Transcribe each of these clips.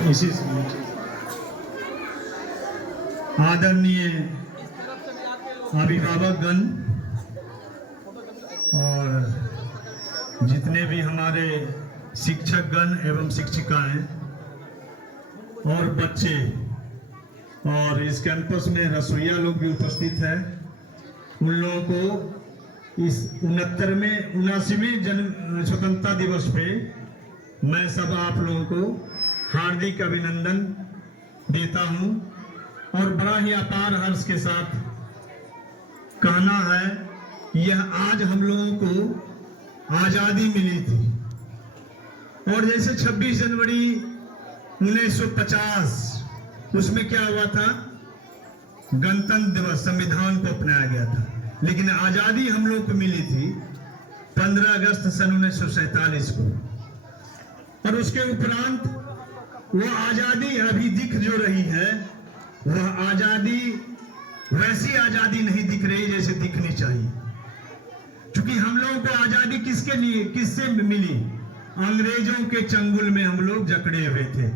इसी आदरणीय अभिभावकगण और जितने भी हमारे शिक्षकगण एवं शिक्षिकाएं और बच्चे और इस कैंपस में रसोइया लोग भी उपस्थित हैं, उन लोगों को इस 79वें जन्म स्वतंत्रता दिवस पे मैं सब आप लोगों को हार्दिक अभिनंदन देता हूं और बड़ा ही अपार हर्ष के साथ कहना है कि यह आज हम लोगों को आजादी मिली थी और जैसे 26 जनवरी 1950 उसमें क्या हुआ था, गणतंत्र दिवस संविधान को अपनाया गया था, लेकिन आजादी हम लोग को मिली थी 15 अगस्त सन 1947 को। और उसके उपरांत वो आजादी अभी दिख जो रही है, वह आजादी वैसी आजादी नहीं दिख रही जैसे दिखनी चाहिए। क्योंकि हम लोगों को आजादी किसके लिए, किससे मिली? अंग्रेजों के चंगुल में हम लोग जकड़े हुए थे।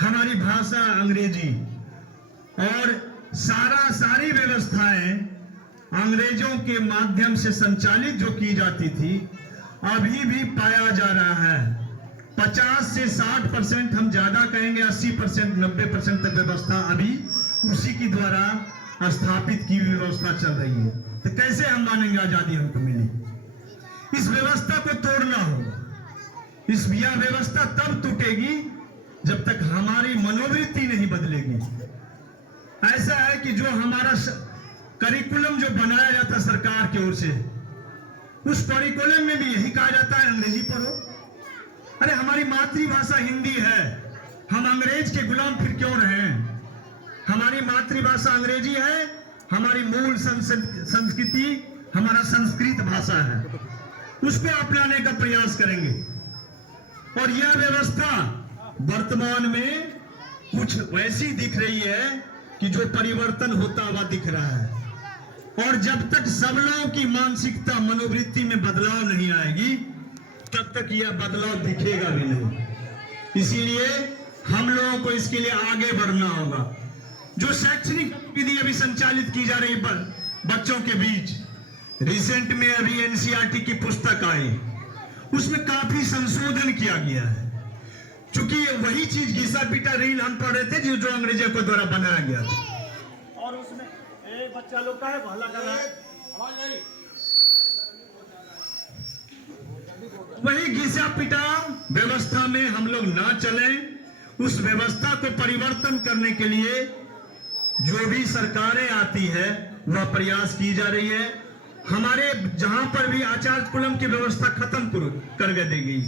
हमारी भाषा अंग्रेजी और सारी व्यवस्थाएं अंग्रेजों के माध्यम से संचालित जो की जाती थी, अभी भी पाया जा रहा है। 50 से 60% हम ज्यादा कहेंगे, 80% 90% तक व्यवस्था अभी उसी की द्वारा स्थापित की व्यवस्था चल रही है। तो कैसे हम मानेंगे आजादी हमको मिली? इस व्यवस्था को तोड़ना होगा। इस व्यवस्था तब टूटेगी जब तक हमारी मनोवृत्ति नहीं बदलेगी। ऐसा है कि जो हमारा करिकुलम जो बनाया जाता सरकार की ओर से, उस करिकुलम में भी यही कहा जाता है अंग्रेजी पढ़ो। अरे हमारी मातृभाषा हिंदी है, हम अंग्रेज के गुलाम फिर क्यों रहे? हमारी मातृभाषा अंग्रेजी है, हमारी मूल संस्कृति हमारा संस्कृत भाषा है, उसको अपनाने का प्रयास करेंगे। और यह व्यवस्था वर्तमान में कुछ वैसी दिख रही है कि जो परिवर्तन होता हुआ दिख रहा है। और जब तक सब लोगों की मानसिकता मनोवृत्ति में बदलाव नहीं आएगी, तब तक यह बदलाव दिखेगा भी नहीं। इसीलिए हम लोगों को इसके लिए आगे बढ़ना होगा। जो शैक्षणिक गतिविधि अभी संचालित की जा रही बच्चों के बीच, रिसेंट में अभी एनसीईआरटी की पुस्तक आई, उसमें काफी संशोधन किया गया है। क्योंकि वही चीज घिसा पीटा रील हम पढ़ रहे थे जो अंग्रेजों के द्वारा बनाया गया था। और उसमें एक बच्चा लोग का है भला कर रहा है, वही घिसा पिटा व्यवस्था में हम लोग ना चलें। उस व्यवस्था को परिवर्तन करने के लिए जो भी सरकारें आती है वह प्रयास की जा रही है। हमारे जहां पर भी आचार्य कुलम की व्यवस्था खत्म कर दी गई,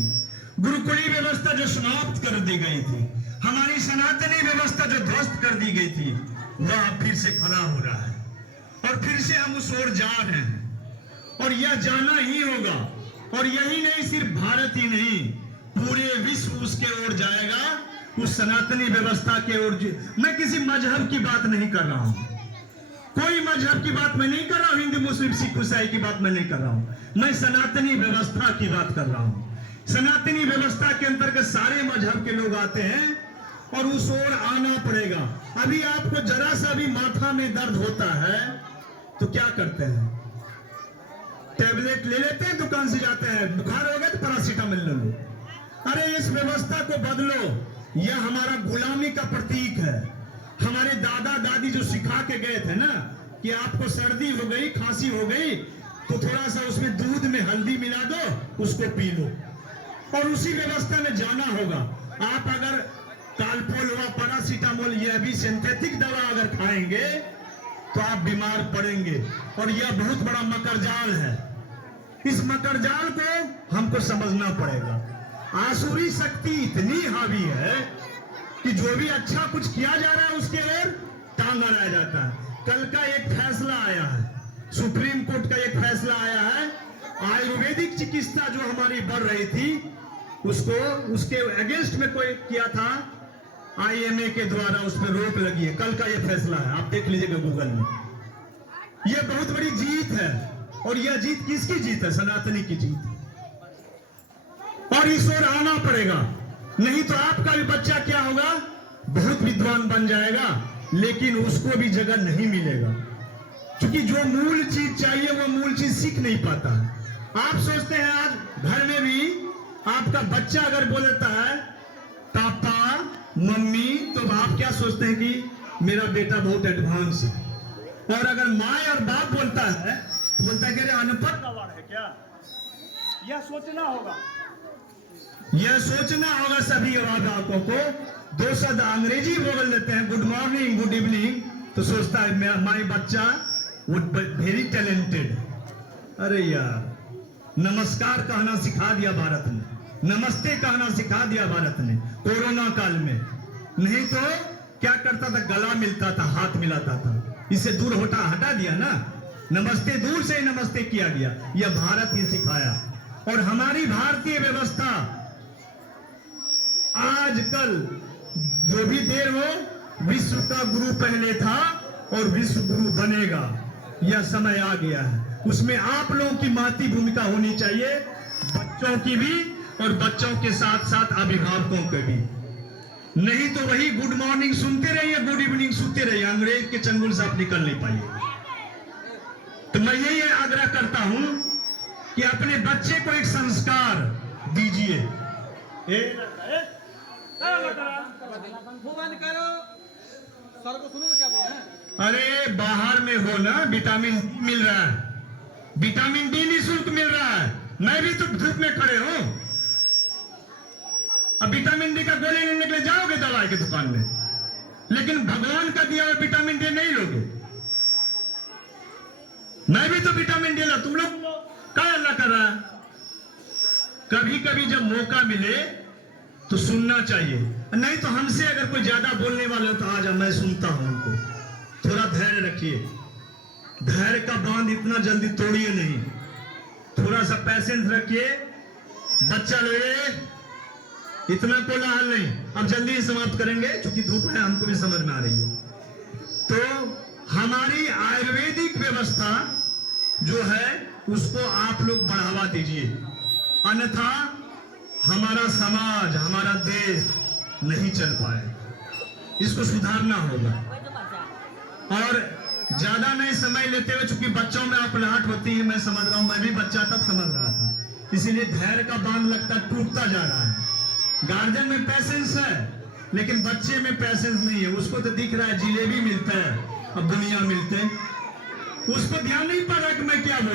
गुरुकुली व्यवस्था जो समाप्त कर दी गई थी, हमारी सनातनी व्यवस्था जो ध्वस्त कर दी गई थी, वह फिर से खड़ा हो रहा है और फिर से हम उस ओर जा रहे हैं। और यह जाना ही होगा। और यही नहीं, सिर्फ भारत ही नहीं, पूरे विश्व उसके ओर जाएगा, उस सनातनी व्यवस्था के ओर। मैं किसी मजहब की बात नहीं कर रहा हूं, कोई मजहब की बात मैं नहीं कर रहा हूं, हिंदू मुस्लिम सिख ईसाई की बात मैं नहीं कर रहा हूं, मैं सनातनी व्यवस्था की बात कर रहा हूं। सनातनी व्यवस्था के अंतर्गत सारे मजहब के लोग आते हैं और उस ओर आना पड़ेगा। अभी आपको जरा सा भी माथा में दर्द होता है तो क्या करते हैं? टैबलेट ले लेते हैं, दुकान से जाते हैं, बुखार हो गया तो पैरासीटामोल ले लो। अरे इस व्यवस्था को बदलो। यह हमारा गुलामी का प्रतीक है। हमारे दादा दादी जो सिखा के गए थे ना कि आपको सर्दी हो गई, खांसी हो गई, तो थोड़ा सा उसमें दूध में हल्दी मिला दो, उसको पी लो। और उसी व्यवस्था में जाना होगा। आप अगर कालपोल व पैरासीटामोल, यह भी सिंथेटिक दवा अगर खाएंगे तो आप बीमार पड़ेंगे। और यह बहुत बड़ा मकरजाल है। इस मकरजाल को हमको समझना पड़ेगा। आसुरी शक्ति इतनी हावी है कि जो भी अच्छा कुछ किया जा रहा है उसके ओर टांगा रह जाता है। कल का एक फैसला आया है, सुप्रीम कोर्ट का एक फैसला आया है, आयुर्वेदिक चिकित्सा जो हमारी बढ़ रही थी उसको, उसके अगेंस्ट में कोई किया था, आईएमए के द्वारा उस पर रोक लगी है। कल का यह फैसला है, आप देख लीजिएगा गूगल में। यह बहुत बड़ी जीत है। और यह जीत किसकी जीत है? सनातनी की जीत। और इस ओर आना पड़ेगा। नहीं तो आपका भी बच्चा क्या होगा, बहुत विद्वान बन जाएगा, लेकिन उसको भी जगह नहीं मिलेगा, क्योंकि जो मूल चीज चाहिए वो मूल चीज सीख नहीं पाता है। आप सोचते हैं आज घर में भी आपका बच्चा अगर बोल देता है पापा मम्मी, तो आप क्या सोचते हैं कि मेरा बेटा बहुत एडवांस है। और अगर माँ और बाप बोलता है तो बोलता है कि अरे अनपढ़ गवार है क्या। यह सोचना होगा, यह सोचना होगा सभी अभिभावकों को। दो शब्द अंग्रेजी बोल लेते हैं, गुड मॉर्निंग गुड इवनिंग, तो सोचता है माई बच्चा वुड वेरी टैलेंटेड। अरे यार, नमस्कार कहना सिखा दिया भारत ने, नमस्ते कहना सिखा दिया भारत ने कोरोना काल में। नहीं तो क्या करता था, गला मिलता था, हाथ मिलाता था, इसे दूर हटा दिया ना, नमस्ते दूर से ही नमस्ते किया गया, यह भारत ही सिखाया। और हमारी भारतीय व्यवस्था आजकल जो भी देर हो, विश्व का गुरु पहले था और विश्व गुरु बनेगा, यह समय आ गया है। उसमें आप लोगों की महती भूमिका होनी चाहिए, बच्चों की भी और बच्चों के साथ साथ अभिभावकों के भी। नहीं तो वही गुड मॉर्निंग सुनते रहिए, गुड इवनिंग सुनते रहिए, अंग्रेज के चंगुल से आप निकल नहीं पाइए। तो मैं यही आग्रह करता हूं कि अपने बच्चे को एक संस्कार दीजिए। अरे बाहर में हो ना, विटामिन डी मिल रहा है, विटामिन डी निःशुल्क मिल रहा है। मैं भी तो धूप में खड़े हूं, अब विटामिन डी का गोली लेने के लिए जाओगे दवाई की दुकान में, लेकिन भगवान का दिया हुआ विटामिन डी नहीं लोगे। मैं भी तो विटामिन डी ला, तुम लोग क्या अल्लाह कर रहा है। कभी कभी जब मौका मिले तो सुनना चाहिए, नहीं तो हमसे अगर कोई ज्यादा बोलने वाले हो तो आ जा, मैं सुनता हूं उनको। थोड़ा धैर्य रखिए, धैर्य का बांध इतना जल्दी तोड़िए नहीं, थोड़ा सा पैसेंस रखिए। बच्चा लोगे, इतना कोलाहल नहीं, अब जल्दी ही समाप्त करेंगे क्योंकि धूप है, हमको भी समझ में आ रही है। तो हमारी आयुर्वेदिक व्यवस्था जो है उसको आप लोग बढ़ावा दीजिए, अन्यथा हमारा समाज, हमारा देश नहीं चल पाए, इसको सुधारना होगा। और ज्यादा नहीं समय लेते हुए, चूंकि बच्चों में अपलाहट होती है, मैं समझ रहा हूं, मैं भी बच्चा तक समझ रहा था, इसीलिए धैर्य का बांध लगता टूटता जा रहा है। गार्जियन में पैसेंस है लेकिन बच्चे में पैसेंस नहीं है। उसको तो दिख रहा है जिलेबी मिलता है, अब दुनिया मिलते, उसको ध्यान नहीं पड़ रहा कि मैं क्या बोलूं।